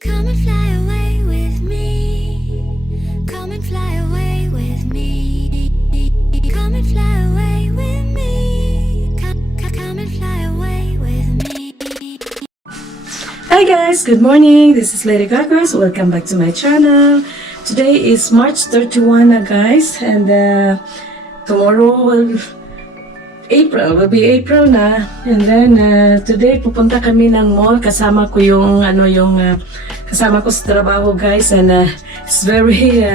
Come and fly away with me. Come and fly away with me. Come and fly away with me. Come and fly away with me. Hi guys, good morning. This is Lady Gagos. Welcome back to my channel. Today is March 31 na guys, and tomorrow will be April na. And then today pupunta kami ng mall, kasama ko yung kasama ko sa trabaho guys, and it's very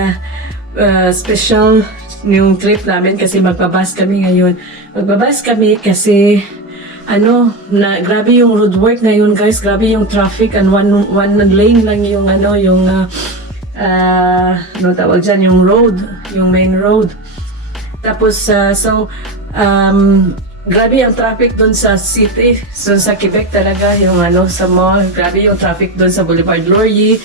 special yung trip namin kasi magbabas kami ngayon. Magbabas kami kasi grabe yung roadwork ngayon guys, grabe yung traffic, and one lane lang yung tawag dyan, yung road, yung main road. Tapos grabe yung traffic doon sa city, so sa Quebec talaga, yung sa mall, grabe yung traffic doon sa Boulevard Laurier.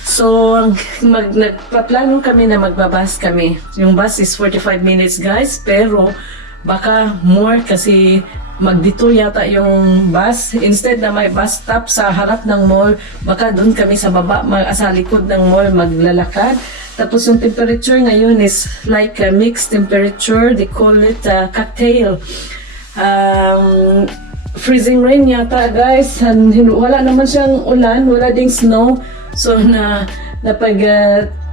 So nagpaplano kami na magbabas kami. Yung bus is 45 minutes guys, pero baka more kasi magdito yata yung bus. Instead na may bus stop sa harap ng mall, baka doon kami sa baba, sa likod ng mall maglalakad. Tapos yung temperature ngayon is like a mixed temperature. They call it cocktail. Freezing rain yata guys. And wala naman siyang ulan, wala ding snow. So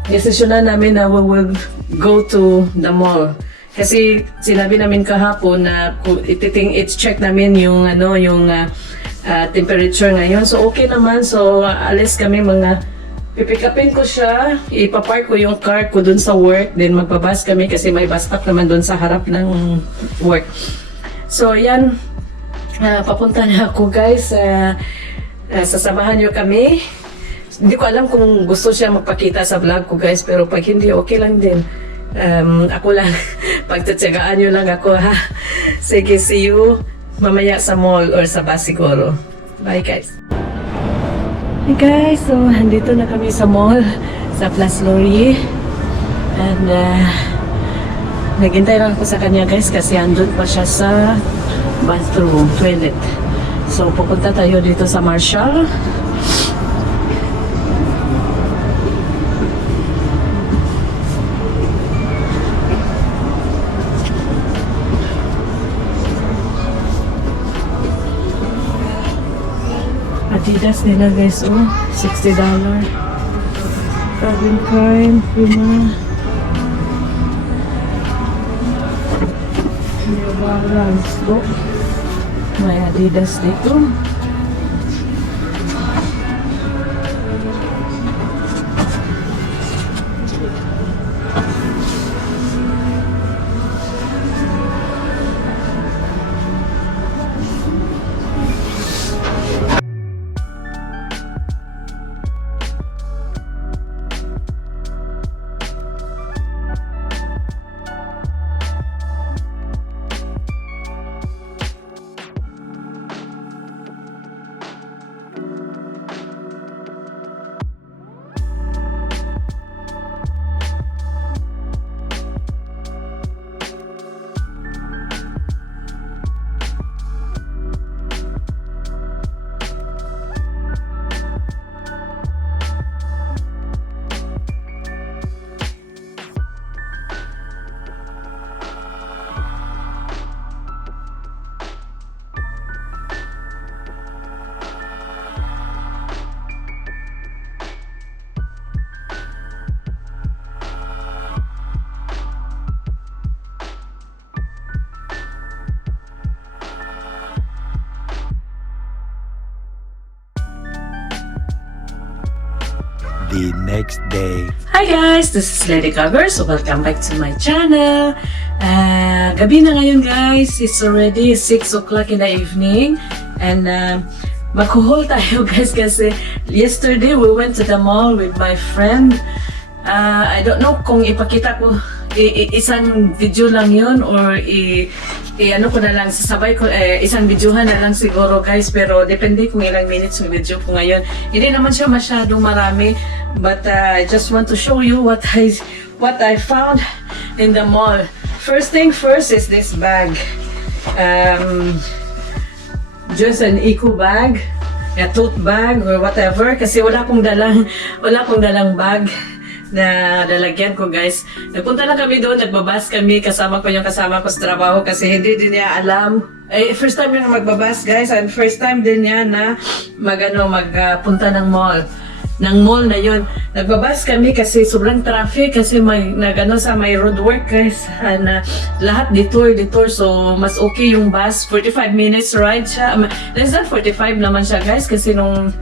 desisyonan namin na we will go to the mall. Kasi sinabi namin kahapon na check namin yung temperature ngayon. So okay naman. So alis kami, pipick upin ko siya, ipapark ko yung car ko dun sa work, then magbabas kami kasi may bus stop naman dun sa harap ng work. So yan, papunta na ako guys. Sasamahan nyo kami. Hindi ko alam kung gusto siya magpakita sa vlog ko guys, pero pag hindi, okay lang din. Ako lang, pagtatsagaan nyo lang ako ha. Sige, see you mamaya sa mall or sa bus siguro. Bye guys. Hey guys, so andito na kami sa mall, sa Place Laurier. And naghintay lang ako sa kanya guys kasi andun pa siya sa bathroom, toilet. So pupunta tayo dito sa Marshall. Adidas nila guys, $60. Calvin Klein, Puma, New Balance, may Adidas dito. The next day. Hi guys, this is Lady Gagos. So welcome back to my channel. Gabi na ngayon guys. It's already 6 o'clock in the evening. And mag-haul tayo guys kasi yesterday we went to the mall with my friend. I don't know kung ipakita ko isang video lang yun or ko na lang, sasabay ko, isang videohan na lang siguro guys, pero depende kung ilang minutes yung video ko ngayon. Hindi naman siya masyadong marami, but I just want to show you what I found in the mall. First thing first is this bag. Just an eco bag. tote bag or whatever kasi wala akong dalang bag na lalagyan ko, guys. Nagpunta lang kami doon, nagbabas kami, kasama ko sa trabaho kasi hindi din niya alam. First time niya na magbabas, guys, and first time din niya na magpunta ng mall. Ng mall na yun. Nagbabas kami kasi sobrang traffic kasi may road work, guys. Lahat detour. So, mas okay yung bus. 45 minutes ride siya. Less than 45 naman siya, guys. Kasi nung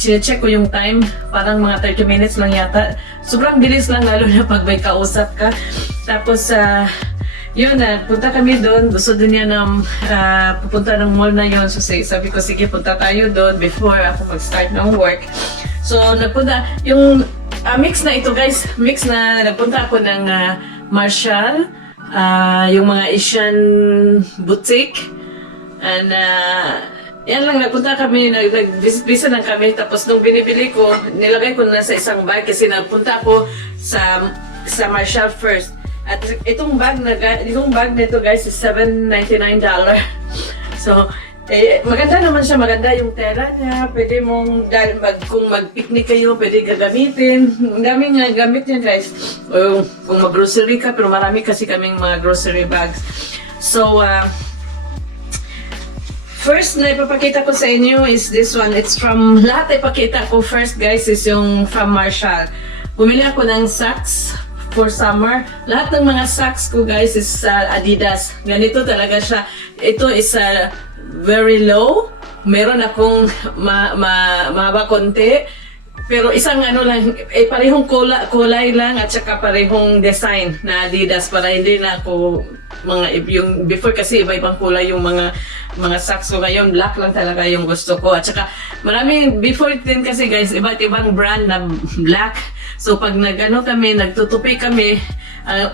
check ko yung time, parang mga 30 minutes lang yata. Sobrang bilis lang, lalo na pag may kausap ka. Tapos, yun na, punta kami doon. Gusto din niya na pupunta ng mall na yun. So, sabi ko, sige, punta tayo doon before ako mag-start ng work. So, nagpunta, yung mix na ito, guys. Mix na, nagpunta ako ng Marshall, yung mga Asian boutique. And, yan lang, nagpunta kami, nag-visit lang kami. Tapos, nung binibili ko, nilagay ko na sa isang bag kasi nagpunta ako sa Marshall first. At itong bag na ito, guys, is $7.99. So, maganda naman siya, maganda yung tela niya. Pwede mong, kung mag-picnic kayo, pwede gagamitin. Ang daming gamit niya, guys. Kung mag-grocery ka, pero marami kasi kaming mga grocery bags. So, first na ipapakita ko sa inyo is this one. It's from, lahat ipakita ko first, guys, is yung from Marshall. Bumili ako ng socks for summer. Lahat ng mga socks ko, guys, is Adidas. Ganito talaga siya. Ito is very low. Meron akong mahaba konti. Pero isang lang, parehong kulay lang at saka parehong design na Adidas para hindi na ako yung before kasi iba-ibang kulay yung mga socks ko. Ngayon black lang talaga yung gusto ko. At saka marami before din kasi, guys, iba't ibang brand na black. So pag nagtutupi kami,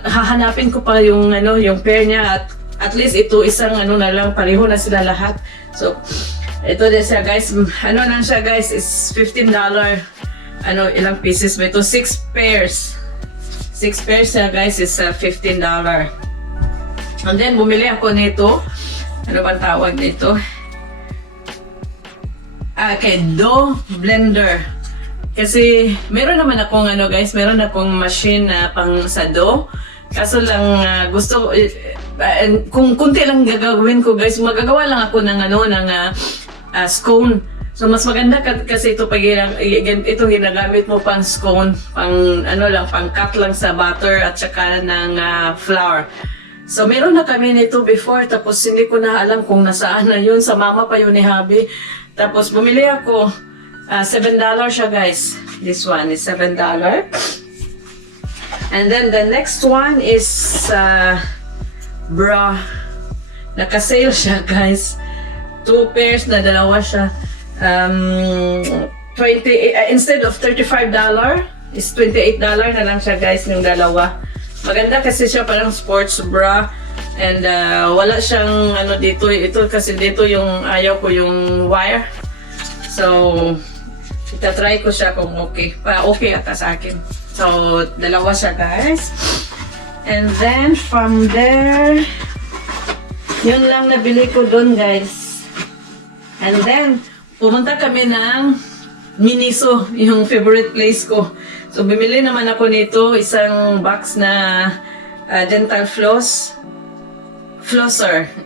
hahanapin ko pa yung pair niya at least ito isang na lang, pareho na sila lahat. So ito din siya, guys. Lang siya, guys, is $15. Ilang pieces ba ito? 6 pairs. 6 pairs siya, guys, is $15. And then bumili ako nito. Ano bang tawag nito? Dough blender. Kasi meron naman akong guys, meron akong machine na pang sa dough. Kaso lang gusto kung kunti lang gagawin ko, guys, magagawa lang ako ng scone. So mas maganda kasi ito pag itong ginagamit mo pang scone, pang pang cut lang sa butter at saka ng flour. So meron na kami nito before, tapos hindi ko na alam kung nasaan na yun. Sa mama pa yun ni Habi. Tapos bumili ako. $7 siya, guys. This one is $7. And then the next one is bra. Naka-sale siya, guys. 2 pairs na dalawa siya. Instead of $35 is $28 na lang siya, guys, yung dalawa. Maganda kasi siya, parang sports bra. And wala siyang dito. Ito kasi dito yung ayaw ko yung wire. So itatry ko siya kung okay. Okay ata sa akin. So, dalawa siya, guys. And then, from there, yun lang nabili ko doon, guys. And then, pumunta kami ng Miniso, yung favorite place ko. So, bumili naman ako nito, isang box na dental flosser.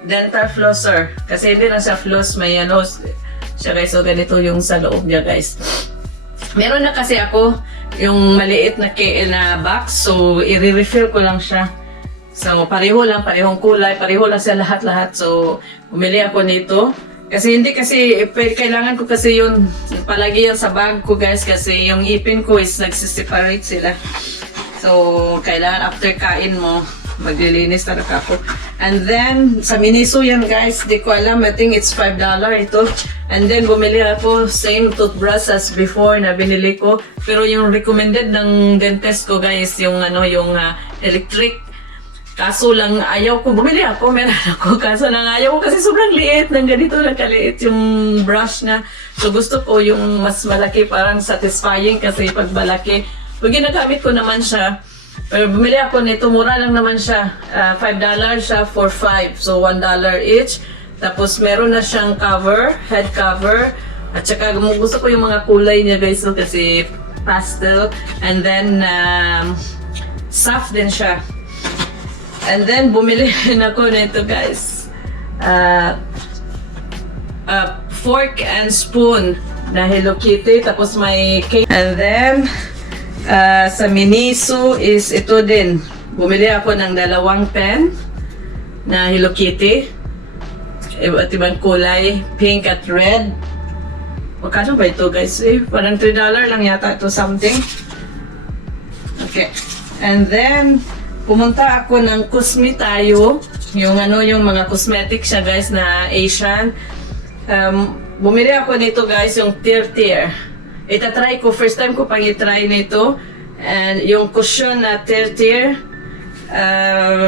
Dental flosser. Kasi hindi lang siya floss, may siya, guys. So, ganito yung sa loob niya, guys. Meron na kasi ako yung maliit na box. So, i-refill ko lang siya. So, parehong kulay. Pareho lang siya lahat-lahat. So, bumili ako nito. Kasi kailangan ko kasi yun, palagi yan sa bag ko, guys. Kasi yung ipin ko is nagsiseparate sila. So, kailangan after kain mo, maglilinis talaga ako. And then, sa Miniso yan, guys. Di ko alam. I think it's $5 ito. And then, bumili ako same toothbrush as before na binili ko. Pero yung recommended ng dentist ko, guys, yung electric. Kaso lang, ayaw ko. Bumili ako, meron ako. Kaso lang, ayaw ko kasi sobrang liit. Nang ganito lang kaliit yung brush na. So, gusto ko yung mas malaki. Parang satisfying kasi pag malaki. Pag ginagamit ko naman siya, pero bumili ako nito, mura lang naman siya. $5 siya for 5. So, $1 each. Tapos, meron na siyang cover, head cover. At saka gusto ko yung mga kulay niya guys, so kasi pastel. And then soft din siya. And then bumili rin ako nito guys. Fork and spoon na Hello Kitty, tapos may cake. And then sa Miniso is ito din. Bumili ako ng 2 pen na Hello Kitty. Iba't ibang kulay, pink at red. Magkano ba ito guys? Parang $3 lang yata ito something. Okay. And then, pumunta ako ng Kusmi tayo. Yung mga cosmetic siya guys na Asian. Bumili ako nito guys, yung Tier. Itatry ko, first time ko pang itry nito. And yung cushion na Tier.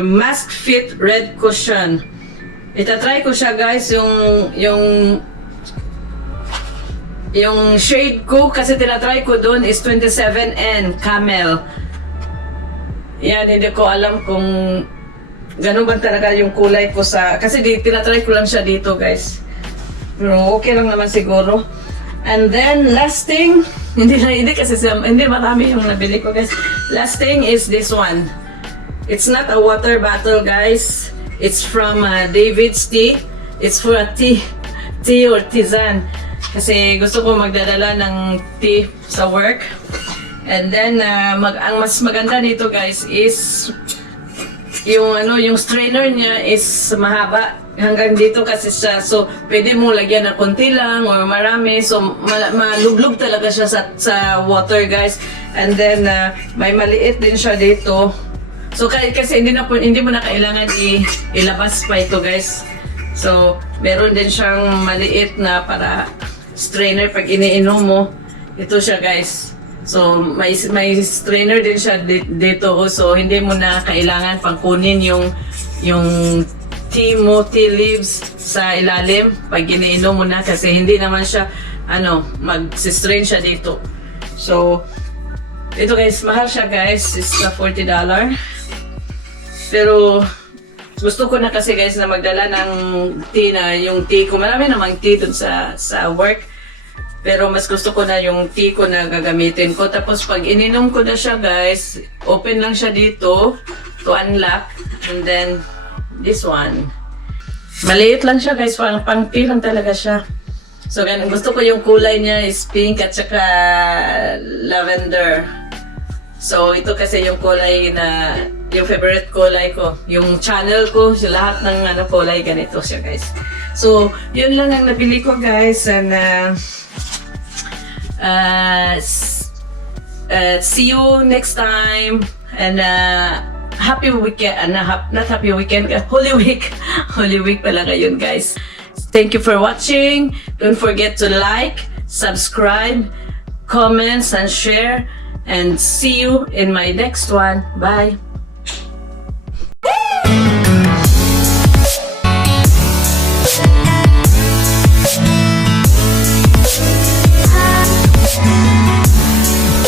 Mask Fit Red Cushion. Itatry ko siya guys, yung shade ko, kasi tinatry ko doon is 27N Camel. Yan, hindi ko alam kung ganun ba talaga yung kulay ko kasi tinatry ko lang siya dito guys. Pero okay lang naman siguro. And then, last thing, hindi marami yung nabili ko guys. Last thing is this one. It's not a water bottle guys. It's from David's Tea. It's for a tea or tisane. Kasi gusto ko magdadala ng tea sa work. And then, ang mas maganda nito guys is yung strainer niya is mahaba. Hanggang dito kasi siya. So, pwede mo lagyan ng konti lang or marami. So, malublog talaga siya sa water guys. And then, may maliit din siya dito. So, kasi hindi mo na kailangan ilabas pa ito guys. So, meron din siyang maliit na para strainer pag iniinom mo. Ito siya guys. So, may strainer din siya dito. So, hindi mo na kailangan pangkunin yung tea leaves sa ilalim pag iniinom mo na kasi hindi naman siya mag-strain siya dito. So, ito guys, mahal siya guys. It's $40. Pero, gusto ko na kasi guys na magdala ng tea yung tea ko. Marami namang tea dun sa work. Pero mas gusto ko na yung tea ko na gagamitin ko. Tapos pag ininom ko na siya guys, open lang siya dito to unlock. And then, this one. Maliit lang siya guys, parang pang tea lang talaga siya. So gusto ko yung kulay niya is pink at saka lavender. So ito kasi yung kulay na, yung favorite kulay ko. Yung channel ko, lahat ng kulay ganito siya guys. So yun lang ang nabili ko guys. And see you next time. And happy weekend, not happy weekend, Holy Week. Holy Week pala ngayon guys. Thank you for watching. Don't forget to like, subscribe, comments, and share. And see you in my next one. Bye.